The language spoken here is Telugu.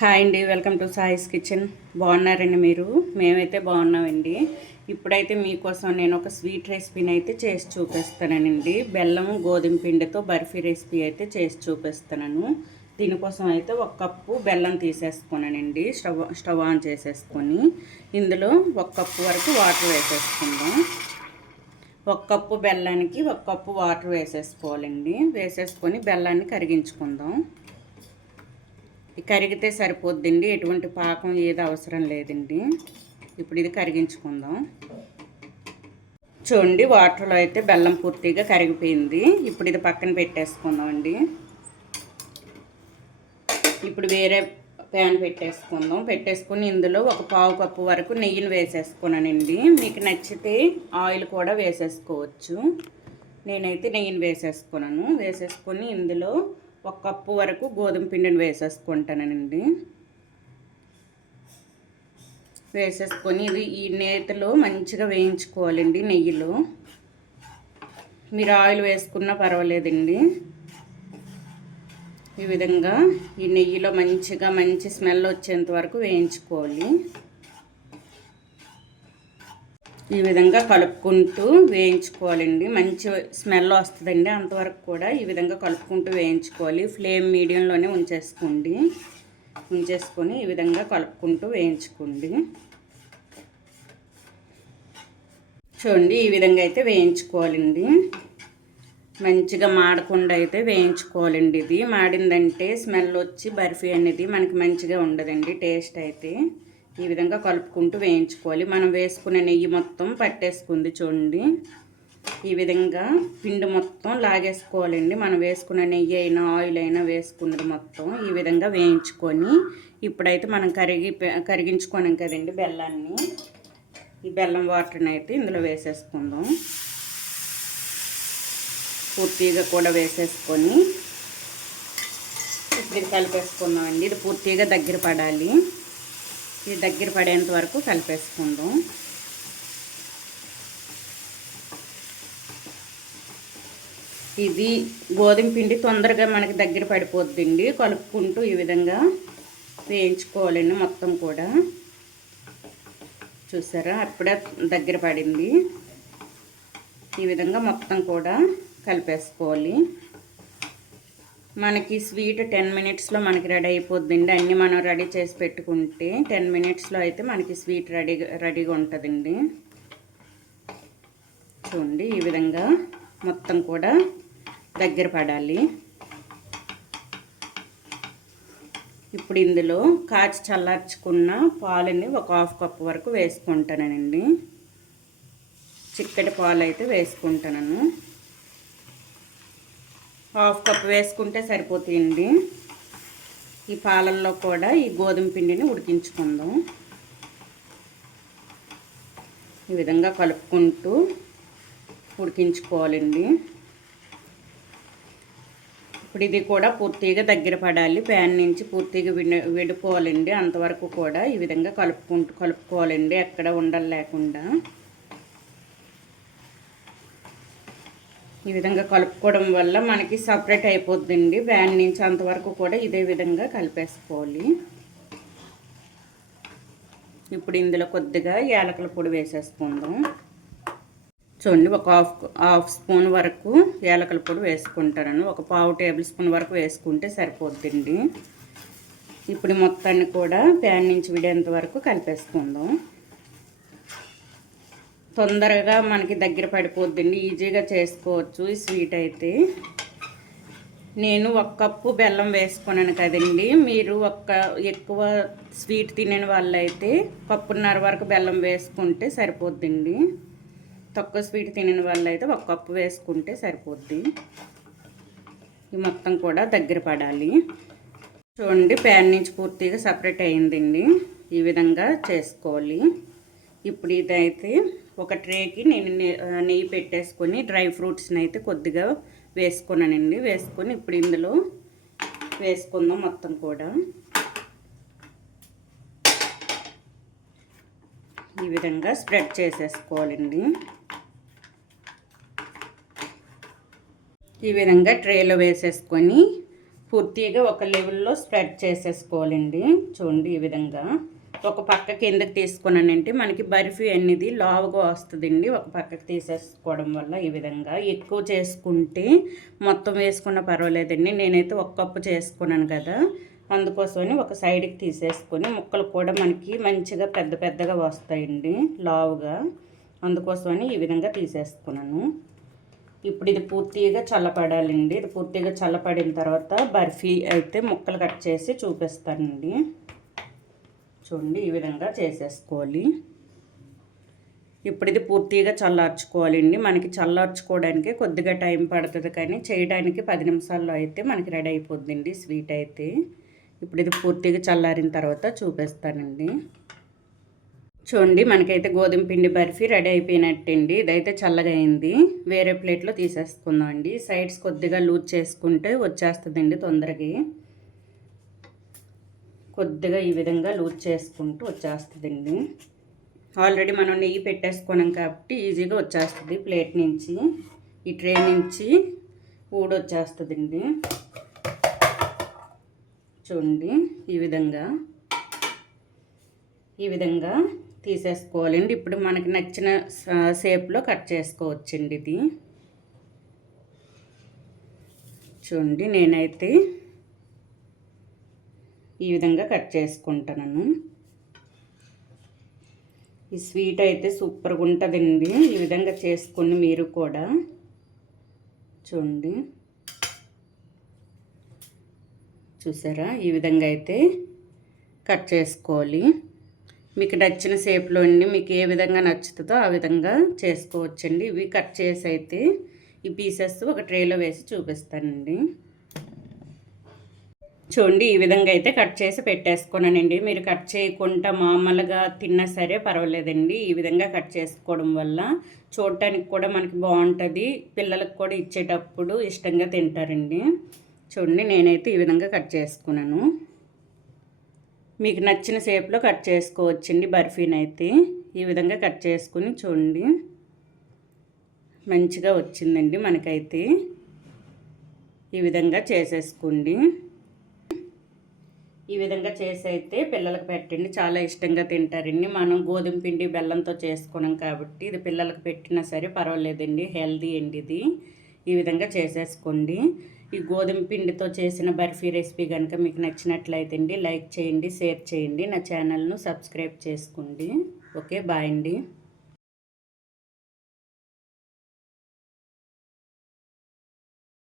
హాయ్ అండి, వెల్కమ్ టు సాయిస్ కిచెన్. బాగున్నారండి మీరు? మేమైతే బాగున్నామండి. ఇప్పుడైతే మీకోసం నేను ఒక స్వీట్ రెసిపీని అయితే చేసి చూపిస్తానండి. బెల్లం గోధుమ పిండితో బర్ఫీ రెసిపీ అయితే చేసి చూపిస్తాను. దీనికోసం అయితే ఒక కప్పు బెల్లం తీసేసుకున్నానండి. స్టవ్ ఆన్ చేసేసుకొని ఇందులో ఒక కప్పు వరకు వాటర్ వేసేసుకుందాం. ఒక కప్పు బెల్లానికి ఒక కప్పు వాటర్ వేసేసుకోవాలండి. వేసేసుకొని బెల్లాన్ని కరిగించుకుందాం. కరిగితే సరిపోద్దండి, ఎటువంటి పాకం ఏది అవసరం లేదండి. ఇప్పుడు ఇది కరిగించుకుందాం. చూడండి, వాటర్లో అయితే బెల్లం పూర్తిగా కరిగిపోయింది. ఇప్పుడు ఇది పక్కన పెట్టేసుకుందాం అండి. ఇప్పుడు వేరే ప్యాన్ పెట్టేసుకొని ఇందులో ఒక పావు కప్పు వరకు నెయ్యిని వేసేసుకున్నానండి. మీకు నచ్చితే ఆయిల్ కూడా వేసేసుకోవచ్చు. నేనైతే నెయ్యిని వేసేసుకొని ఇందులో ఒక కప్పు వరకు గోధుమ పిండిని వేసేసుకుంటానండి. వేసేసుకొని ఇది ఈ నేతిలో మంచిగా వేయించుకోవాలండి. నెయ్యిలో మీరు ఆయిల్ వేసుకున్నా పర్వాలేదండి. ఈ విధంగా ఈ నెయ్యిలో మంచి స్మెల్ వచ్చేంత వరకు వేయించుకోవాలి. ఈ విధంగా కలుపుకుంటూ వేయించుకోవాలండి. మంచి స్మెల్ వస్తుందండి. అంతవరకు కూడా ఈ విధంగా కలుపుకుంటూ వేయించుకోవాలి. ఫ్లేమ్ మీడియంలోనే ఉంచేసుకొని ఈ విధంగా కలుపుకుంటూ వేయించుకోండి. చూడండి, ఈ విధంగా అయితే వేయించుకోవాలండి. మంచిగా మాడకుండా అయితే వేయించుకోవాలండి. ఇది మాడిందంటే స్మెల్ వచ్చి బర్ఫీ అనేది మనకి మంచిగా ఉండదండి. టేస్ట్ అయితే ఈ విధంగా కలుపుకుంటూ వేయించుకోవాలి. మనం వేసుకునే నెయ్యి మొత్తం పట్టేసుకుంది చూడండి. ఈ విధంగా పిండి మొత్తం లాగేసుకోవాలండి. మనం వేసుకున్న నెయ్యి అయినా ఆయిల్ అయినా వేసుకున్నది మొత్తం ఈ విధంగా వేయించుకొని ఇప్పుడైతే మనం కరిగించుకోనాం కదండి బెల్లాన్ని. ఈ బెల్లం వాటర్ని అయితే ఇందులో వేసేసుకుందాం. పూర్తిగా కూడా వేసేసుకొని ఇప్పుడు కలిపేసుకుందామండి. ఇది పూర్తిగా దగ్గర పడాలి. ఇది దగ్గర పడేంత వరకు కలిపేసుకుందాం. ఇది గోధుమ పిండి తొందరగా మనకి దగ్గర పడిపోద్దండి. కలుపుకుంటూ ఈ విధంగా వేయించుకోవాలండి. మొత్తం కూడా చూసారా, అప్పుడే దగ్గర పడింది. ఈ విధంగా మొత్తం కూడా కలిపేసుకోవాలి. మనకి స్వీట్ 10 మినిట్స్లో మనకి రెడీ అయిపోద్దండి. అన్నీ మనం రెడీ చేసి పెట్టుకుంటే 10 మినిట్స్లో అయితే మనకి స్వీట్ రెడీగా ఉంటుందండి. చూడండి, ఈ విధంగా మొత్తం కూడా దగ్గర పడాలి. ఇప్పుడు ఇందులో కాచి చల్లార్చుకున్న పాలని ఒక హాఫ్ కప్ వరకు వేసుకుంటానండి. చిక్కటి పాలు అయితే వేసుకుంటాను. హాఫ్ కప్ వేసుకుంటే సరిపోతాయండి. ఈ పాలల్లో కూడా ఈ గోధుమ పిండిని ఉడికించుకుందాం. ఈ విధంగా కలుపుకుంటూ ఉడికించుకోవాలండి. ఇప్పుడు ఇది కూడా పూర్తిగా దగ్గర పడాలి. ప్యాన్ నుంచి పూర్తిగా విడిపోవాలండి. అంతవరకు కూడా ఈ విధంగా కలుపుకోవాలండి, ఎక్కడ ఉండలు లేకుండా. ఈ విధంగా కలుపుకోవడం వల్ల మనకి సపరేట్ అయిపోద్దండి ప్యాన్ నుంచి. అంతవరకు కూడా ఇదే విధంగా కలిపేసుకోవాలి. ఇప్పుడు ఇందులో కొద్దిగా యాలకుల పొడి వేసేసుకుందాం. చూడండి, ఒక హాఫ్ స్పూన్ వరకు యాలకుల పొడి వేసుకుంటాను. ఒక పావు టేబుల్ స్పూన్ వరకు వేసుకుంటే సరిపోద్దండి. ఇప్పుడు మొత్తాన్ని కూడా ప్యాన్ నుంచి విడేంత వరకు కలిపేసుకుందాం. తొందరగా మనకి దగ్గర పడిపోద్దండి. ఈజీగా చేసుకోవచ్చు ఈ స్వీట్ అయితే. నేను ఒక కప్పు బెల్లం వేసుకున్నాను కదండి. మీరు ఎక్కువ స్వీట్ తినని వాళ్ళైతే కప్పున్నర వరకు బెల్లం వేసుకుంటే సరిపోద్దండి. తక్కువ స్వీట్ తినని వాళ్ళైతే ఒక కప్పు వేసుకుంటే సరిపోద్ది. ఈ మొత్తం కూడా దగ్గర పడాలి. చూడండి, ప్యాన్ నుంచి పూర్తిగా సపరేట్ అయిందండి. ఈ విధంగా చేసుకోవాలి. ఇప్పుడు ఇదైతే ఒక ట్రేకి నేను నెయ్యి పెట్టేసుకొని డ్రై ఫ్రూట్స్ని అయితే కొద్దిగా వేసుకున్నానండి. వేసుకొని ఇప్పుడు ఇందులో వేసుకుందాం మొత్తం కూడా. ఈ విధంగా స్ప్రెడ్ చేసేసుకోవాలండి. ఈ విధంగా ట్రేలో వేసేసుకొని పూర్తిగా ఒక లెవెల్లో స్ప్రెడ్ చేసేసుకోవాలండి. చూడండి ఈ విధంగా ఒక పక్క కిందకి తీసుకున్నానంటే మనకి బర్ఫీ అనేది లావుగా వస్తుందండి. ఒక పక్కకి తీసేసుకోవడం వల్ల ఈ విధంగా ఎక్కువ చేసుకుంటే మొత్తం వేసుకున్న పర్వాలేదండి. నేనైతే ఒక కప్పు చేసుకున్నాను కదా, అందుకోసమని ఒక సైడ్కి తీసేసుకొని ముక్కలు కూడా మనకి మంచిగా పెద్ద పెద్దగా వస్తాయండి లావుగా. అందుకోసమని ఈ విధంగా తీసేసుకున్నాను. ఇప్పుడు ఇది పూర్తిగా చల్లపడాలండి. ఇది పూర్తిగా చల్లపడిన తర్వాత బర్ఫీ అయితే ముక్కలు కట్ చేసి చూపిస్తానండి. చూడండి ఈ విధంగా చేసేసుకోవాలి. ఇప్పుడు ఇది పూర్తిగా చల్లార్చుకోవాలండి. మనకి చల్లార్చుకోవడానికి కొద్దిగా టైం పడుతుంది, కానీ చేయడానికి 10 నిమిషాల్లో అయితే మనకి రెడీ అయిపోద్దండి స్వీట్ అయితే. ఇప్పుడు ఇది పూర్తిగా చల్లారిన తర్వాత చూపిస్తానండి. చూడండి మనకైతే గోధుమ పిండి బర్ఫీ రెడీ అయిపోయినట్టండి. ఇదైతే చల్లగా అయింది. వేరే ప్లేట్లో తీసేసుకుందాం అండి. సైడ్స్ కొద్దిగా లూజ్ చేసుకుంటే వచ్చేస్తుందండి తొందరగా. కొద్దిగా ఈ విధంగా లూజ్ చేసుకుంటూ వచ్చేస్తుందండి. ఆల్రెడీ మనం నెయ్యి పెట్టేసుకున్నాం కాబట్టి ఈజీగా వచ్చేస్తుంది. ప్లేట్ నుంచి ఈ ట్రే నుంచి ఊడొచ్చేస్తుందండి. చూడండి ఈ విధంగా తీసేసుకోవాలండి. ఇప్పుడు మనకి నచ్చిన షేప్లో కట్ చేసుకోవచ్చండి. ఇది చూడండి నేనైతే ఈ విధంగా కట్ చేసుకుంటాను. ఈ స్వీట్ అయితే సూపర్గా ఉంటుందండి. ఈ విధంగా చేసుకుని మీరు కూడా చూడండి. చూసారా ఈ విధంగా అయితే కట్ చేసుకోవాలి. మీకు నచ్చిన షేప్లో అండి, మీకు ఏ విధంగా నచ్చుతుందో ఆ విధంగా చేసుకోవచ్చండి. ఇవి కట్ చేసి అయితే ఈ పీసెస్ ఒక ట్రేలో వేసి చూపిస్తానండి. చూడండి ఈ విధంగా అయితే కట్ చేసి పెట్టేసుకున్నానండి. మీరు కట్ చేయకుండా మామూలుగా తిన్నా సరే పర్వాలేదండి. ఈ విధంగా కట్ చేసుకోవడం వల్ల చూడటానికి కూడా మనకి బాగుంటుంది. పిల్లలకు కూడా ఇచ్చేటప్పుడు ఇష్టంగా తింటారండి. చూడండి నేనైతే ఈ విధంగా కట్ చేసుకున్నాను. మీకు నచ్చిన షేప్లో కట్ చేసుకోవచ్చండి. బర్ఫీని అయితే ఈ విధంగా కట్ చేసుకుని చూడండి మంచిగా వచ్చిందండి. మనకైతే ఈ విధంగా చేసేసుకోండి. ఈ విధంగా చేసి అయితే పిల్లలకు పెట్టండి, చాలా ఇష్టంగా తింటారండి. మనం గోధుమ పిండి బెల్లంతో చేసుకున్నాం కాబట్టి ఇది పిల్లలకు పెట్టినా సరే పర్వాలేదండి, హెల్దీ అండి ఇది. ఈ విధంగా చేసేసుకోండి. ఈ గోధుమ పిండితో చేసిన బర్ఫీ రెసిపీ కనుక మీకు నచ్చినట్లయితే అండి లైక్ చేయండి, షేర్ చేయండి, నా ఛానల్ను సబ్స్క్రైబ్ చేసుకోండి. ఓకే బాయ్ అండి.